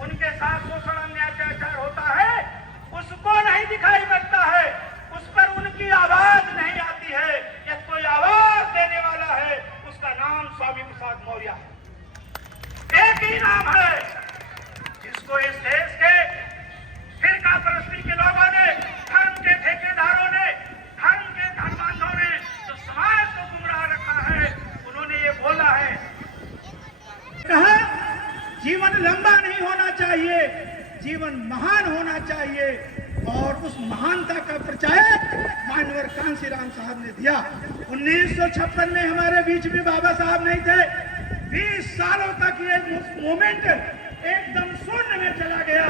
उनके साथ शोषण अन्याय अत्याचार होता है, उसको नहीं दिखाई पड़ता है, उस पर उनकी आवाज नहीं आती है। यदि कोई आवाज देने वाला है, उसका नाम स्वामी प्रसाद मौर्य है। एक ही नाम है जिसको इस देश के फिरका परस्ती के लोगों ने, धर्म के ठेकेदारों ने, धर्म के धर्मांधों ने जो समाज को गुमराह रखा है, उन्होंने ये बोला है, कहा जीवन लंबा नहीं होना चाहिए, जीवन महान होना चाहिए। और उस महानता का परिचय माननीय कांशीराम साहब ने दिया। 1956 में हमारे बीच में बाबा साहब नहीं थे। 20 सालों तक ये मूवमेंट एकदम शून्य में चला गया।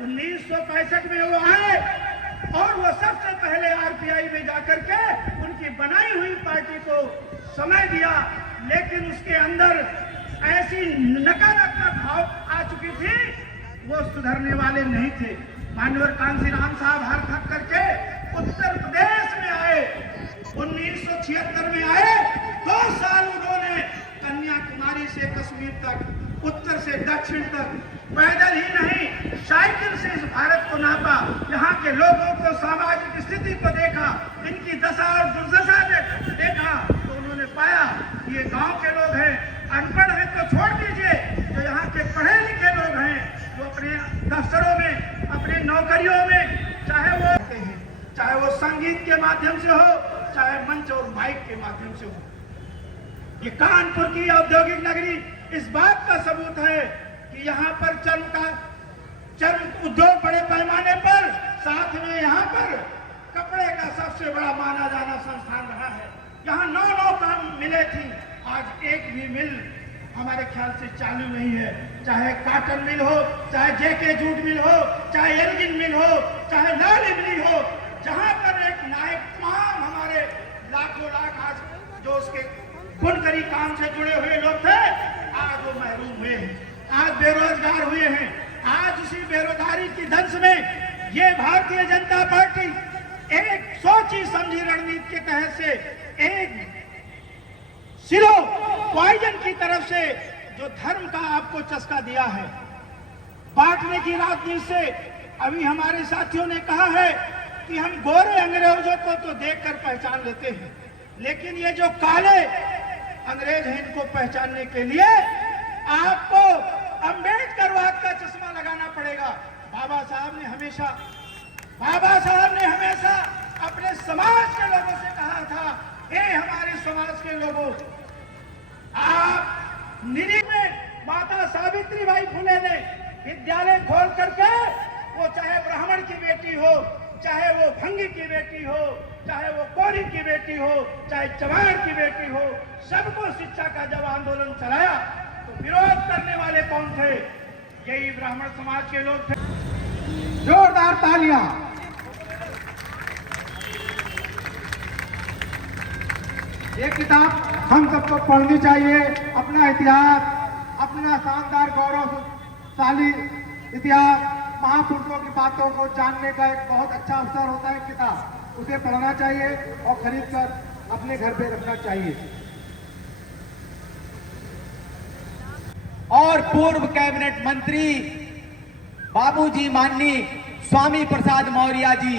1965 में वो आए और वो सबसे पहले आरपीआई में जाकर के उनकी बनाई हुई पार्टी को समय दिया, लेकिन उसके अंदर ऐसी नकारात्मक भाव आ चुकी थी, वो सुधरने वाले नहीं थे। माननीय कांशीराम साहब हर थक करके उत्तर प्रदेश में आए। 1976 में आए। 2 साल उन्होंने कन्याकुमारी से कश्मीर तक, उत्तर से दक्षिण तक पैदल ही नहीं, साइकिल से इस भारत को नापा, यहाँ के लोगों को, सामाजिक स्थिति को देखा, इनकी दशा और दुर्दशा देखा, तो उन्होंने पाया ये गांव के लोग हैं, अनपढ़ हैं तो छोड़ दीजिए, जो यहाँ के पढ़े लिखे लोग हैं, जो अपने दफ्तरों में, अपने नौकरियों में, चाहे वो संगीत के माध्यम से हो, चाहे मंच और माइक के माध्यम से हो। ये कानपुर की औद्योगिक नगरी इस बात का सबूत है कि यहाँ पर चर्म उद्योग बड़े पैमाने पर, साथ में यहाँ पर कपड़े का सबसे बड़ा माना जाना संस्थान रहा है। यहाँ 9 काम मिले थी, आज एक भी मिल हमारे ख्याल से चालू नहीं है। चाहे काटन मिल हो, चाहे जेके जूट मिल हो, चाहे एंजिन मिल हो, चाहे लाल इमली हो, जहाँ पर एक नायक तमाम हमारे लाखों लाख आज जो उसके बुनकरी काम से जुड़े हुए लोग थे, आज वो महरूम हुए हैं, आज बेरोजगार हुए हैं। आज उसी बेरोजगारी की दंश में ये भारतीय जनता पार्टी एक सोची समझी रणनीति के तहत से एक सिरो पॉइजन की तरफ से जो धर्म का आपको चस्का दिया है, बांटने की राजनीति से। अभी हमारे साथियों ने कहा है कि हम गोरे अंग्रेजों को तो देखकर पहचान लेते हैं, लेकिन ये जो काले अंग्रेज हैं, इनको पहचानने के लिए आपको अम्बेडकरवाद का चश्मा लगाना पड़ेगा। बाबा साहब ने हमेशा अपने समाज के लोगों से कहा था, हे हमारे समाज के लोगों, आप निरी में माता सावित्रीबाई फुले ने विद्यालय खोल करके, वो चाहे ब्राह्मण की बेटी हो, चाहे वो भंगी की बेटी हो, चाहे वो कोरी की बेटी हो, चाहे चमार की बेटी हो, सबको शिक्षा का जब आंदोलन चलाया तो विरोध करने वाले कौन थे? यही ब्राह्मण समाज के लोग थे। जोरदार तालियां। ये किताब हम सबको पढ़नी चाहिए। अपना इतिहास, अपना शानदार गौरवशाली इतिहास, महापुरुषों की बातों को जानने का एक बहुत अच्छा अवसर होता है। किताब उसे पढ़ना चाहिए और खरीदकर अपने घर पे रखना चाहिए। और पूर्व कैबिनेट मंत्री बाबूजी माननीय स्वामी प्रसाद मौर्य जी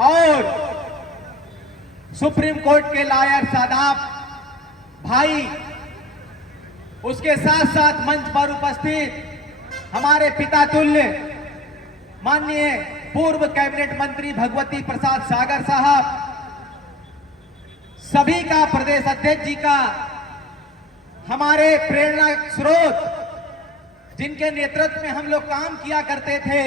और सुप्रीम कोर्ट के लॉयर सादाब भाई, उसके साथ साथ मंच पर उपस्थित हमारे पिता तुल्य माननीय पूर्व कैबिनेट मंत्री भगवती प्रसाद सागर साहब, सभी का, प्रदेश अध्यक्ष जी का, हमारे प्रेरणा स्रोत जिनके नेतृत्व में हम लोग काम किया करते थे,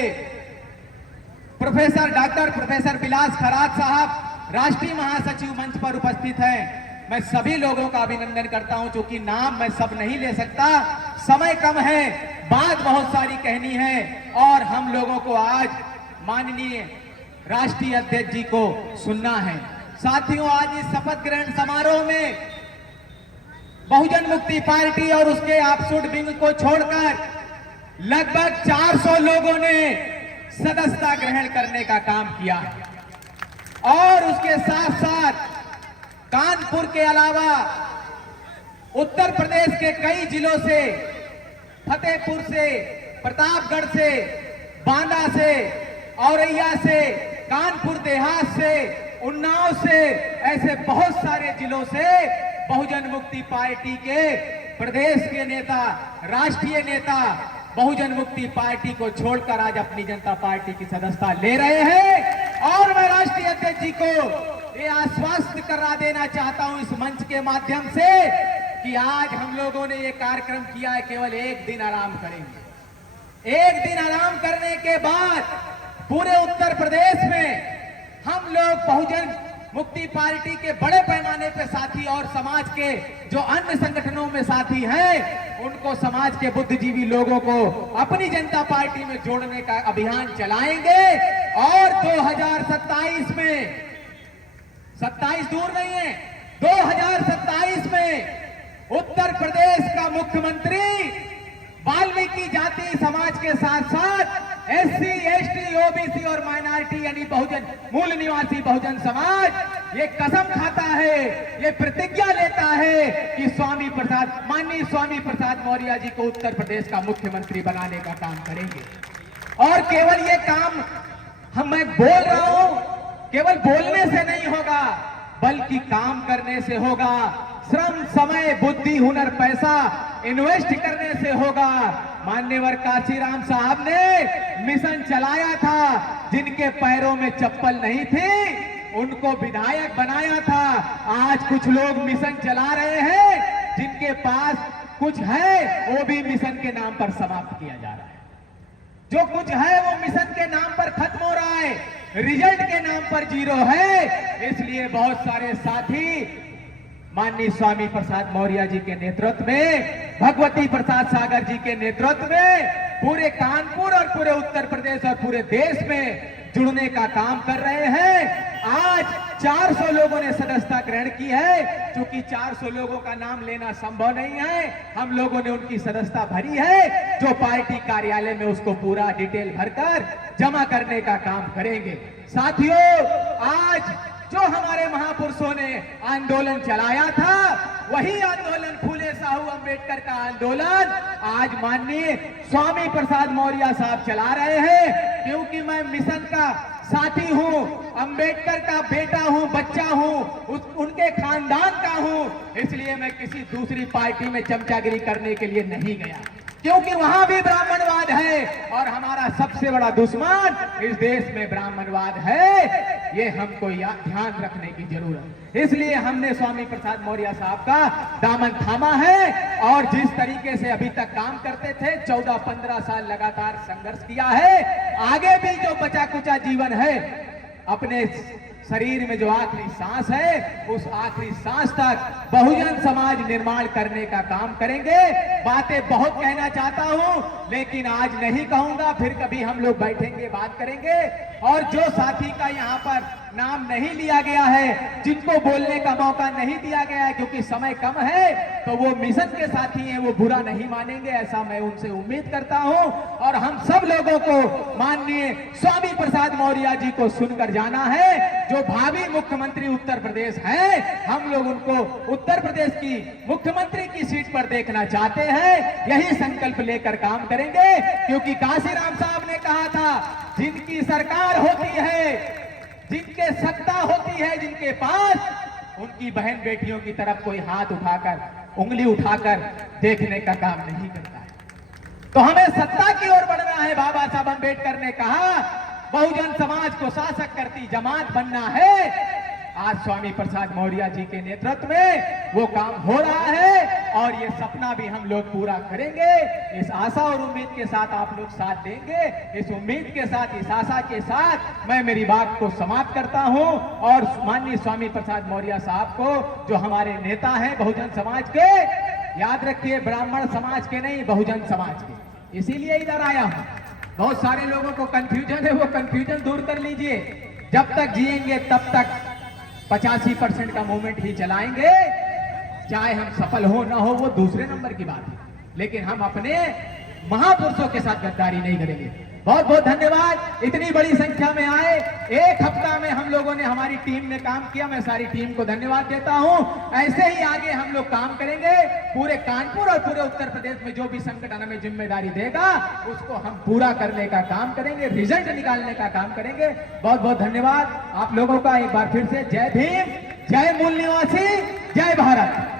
डॉक्टर प्रोफेसर विलास खरात साहब राष्ट्रीय महासचिव मंच पर उपस्थित हैं। मैं सभी लोगों का अभिनंदन करता हूं। चूंकि नाम मैं सब नहीं ले सकता, समय कम है, बात बहुत सारी कहनी है और हम लोगों को आज माननीय राष्ट्रीय अध्यक्ष जी को सुनना है। साथियों, आज इस शपथ ग्रहण समारोह में बहुजन मुक्ति पार्टी और उसके आफसुड विंग को छोड़कर लगभग 400 लोगों ने सदस्यता ग्रहण करने का काम किया है और उसके साथ साथ कानपुर के अलावा उत्तर प्रदेश के कई जिलों से, फतेहपुर से, प्रतापगढ़ से, बांदा से, औरैया से, कानपुर देहात से, उन्नाव से, ऐसे बहुत सारे जिलों से बहुजन मुक्ति पार्टी के प्रदेश के नेता, राष्ट्रीय नेता बहुजन मुक्ति पार्टी को छोड़कर आज अपनी जनता पार्टी की सदस्यता ले रहे हैं। और मैं राष्ट्रीय अध्यक्ष जी को ये आश्वस्त करा देना चाहता हूं इस मंच के माध्यम से कि आज हम लोगों ने ये कार्यक्रम किया है, केवल एक दिन आराम करेंगे। एक दिन आराम करने के बाद पूरे उत्तर प्रदेश में हम लोग बहुजन मुक्ति पार्टी के बड़े पैमाने पे साथी और समाज के जो अन्य संगठनों में साथी हैं, उनको समाज के बुद्धिजीवी लोगों को अपनी जनता पार्टी में जोड़ने का अभियान चलाएंगे। और 2027 में, 27 दूर नहीं है, 2027 में उत्तर प्रदेश का मुख्यमंत्री वाल्मीकि जाति समाज के साथ साथ SC, ST, OBC और माइनॉरिटी यानी बहुजन मूल निवासी बहुजन समाज ये कसम खाता है, ये प्रतिज्ञा लेता है कि माननीय स्वामी प्रसाद मौर्य जी को उत्तर प्रदेश का मुख्यमंत्री बनाने का काम करेंगे। और केवल ये काम मैं बोल रहा हूं, केवल बोलने से नहीं होगा बल्कि काम करने से होगा। श्रम, समय, बुद्धि, हुनर, पैसा इन्वेस्ट करने से होगा। मान्यवर काशीराम साहब ने मिशन चलाया था, जिनके पैरों में चप्पल नहीं थी उनको विधायक बनाया था। आज कुछ लोग मिशन चला रहे हैं, जिनके पास कुछ है वो भी मिशन के नाम पर समाप्त किया जा रहा है। जो कुछ है वो मिशन के नाम पर खत्म हो रहा है, रिजल्ट के नाम पर जीरो है। इसलिए बहुत सारे साथी माननीय स्वामी प्रसाद मौर्य जी के नेतृत्व में, भगवती प्रसाद सागर जी के नेतृत्व में पूरे कानपुर और पूरे उत्तर प्रदेश और पूरे देश में जुड़ने का काम कर रहे हैं। आज 400 लोगों ने सदस्यता ग्रहण की है। क्योंकि 400 लोगों का नाम लेना संभव नहीं है, हम लोगों ने उनकी सदस्यता भरी है, जो पार्टी कार्यालय में उसको पूरा डिटेल भरकर जमा करने का काम करेंगे। साथियों, आज जो हमारे महापुरुषों ने आंदोलन चलाया था, वही आंदोलन फूले साहू अंबेडकर का आंदोलन आज माननीय स्वामी प्रसाद मौर्य साहब चला रहे हैं। क्योंकि मैं मिशन का साथी हूं, अंबेडकर का बेटा हूं, बच्चा हूं, उनके खानदान का हूं, इसलिए मैं किसी दूसरी पार्टी में चमचागिरी करने के लिए नहीं गया। क्योंकि वहां भी ब्राह्मणवाद है और हमारा सबसे बड़ा दुश्मन इस देश में ब्राह्मणवाद है। ये हमको ध्यान रखने की जरूरत, इसलिए हमने स्वामी प्रसाद मौर्य साहब का दामन थामा है। और जिस तरीके से अभी तक काम करते थे, 14-15 साल लगातार संघर्ष किया है। आगे भी जो बचा कुचा जीवन है, अपने शरीर में जो आखिरी सांस है, उस आखिरी सांस तक बहुजन समाज निर्माण करने का काम करेंगे। बातें बहुत कहना चाहता हूं, लेकिन आज नहीं कहूंगा, फिर कभी हम लोग बैठेंगे, बात करेंगे। और जो साथी का यहाँ पर नाम नहीं लिया गया है, जिनको बोलने का मौका नहीं दिया गया है क्योंकि समय कम है, तो वो मिशन के साथी हैं, वो बुरा नहीं मानेंगे, ऐसा मैं उनसे उम्मीद करता हूं। और हम सब लोगों को माननीय स्वामी प्रसाद मौर्य जी को सुनकर जाना है, जो भावी मुख्यमंत्री उत्तर प्रदेश हैं। हम लोग उनको उत्तर प्रदेश की मुख्यमंत्री की सीट पर देखना चाहते हैं। यही संकल्प लेकर काम करेंगे, क्योंकि काशीराम साहब ने कहा था, जिनकी सरकार होती है, जिनके सत्ता होती है, जिनके पास, उनकी बहन बेटियों की तरफ कोई हाथ उठाकर, उंगली उठाकर देखने का काम नहीं करता है। तो हमें सत्ता की ओर बढ़ना है। बाबा साहब अंबेडकर ने कहा, बहुजन समाज को शासक करती जमात बनना है। आज स्वामी प्रसाद मौर्य जी के नेतृत्व में वो काम हो रहा है और ये सपना भी हम लोग पूरा करेंगे। इस आशा और उम्मीद के साथ आप लोग साथ देंगे। इस उम्मीद के साथ, इस आशा के साथ मैं मेरी बात को समाप्त करता हूं। और माननीय स्वामी प्रसाद मौर्य साहब को, जो हमारे नेता हैं बहुजन समाज के, याद रखिए ब्राह्मण समाज के नहीं, बहुजन समाज के, इसीलिए इधर आया हूं। बहुत सारे लोगों को कंफ्यूजन है, वो कंफ्यूजन दूर कर लीजिए। जब तक जिएंगे तब तक 85% का मूवमेंट ही चलाएंगे। चाहे हम सफल हो ना हो वो दूसरे नंबर की बात है, लेकिन हम अपने महापुरुषों के साथ गद्दारी नहीं करेंगे। बहुत बहुत धन्यवाद, इतनी बड़ी संख्या में आए। एक हफ्ता में हम लोगों ने, हमारी टीम ने काम किया। मैं सारी टीम को धन्यवाद देता हूं। ऐसे ही आगे हम लोग काम करेंगे। पूरे कानपुर और पूरे उत्तर प्रदेश में जो भी संकट हमें जिम्मेदारी देगा उसको हम पूरा करने का काम करेंगे, रिजल्ट निकालने का काम करेंगे। बहुत बहुत धन्यवाद आप लोगों का एक बार फिर से। जय भीम, जय मूल निवासी, जय भारत।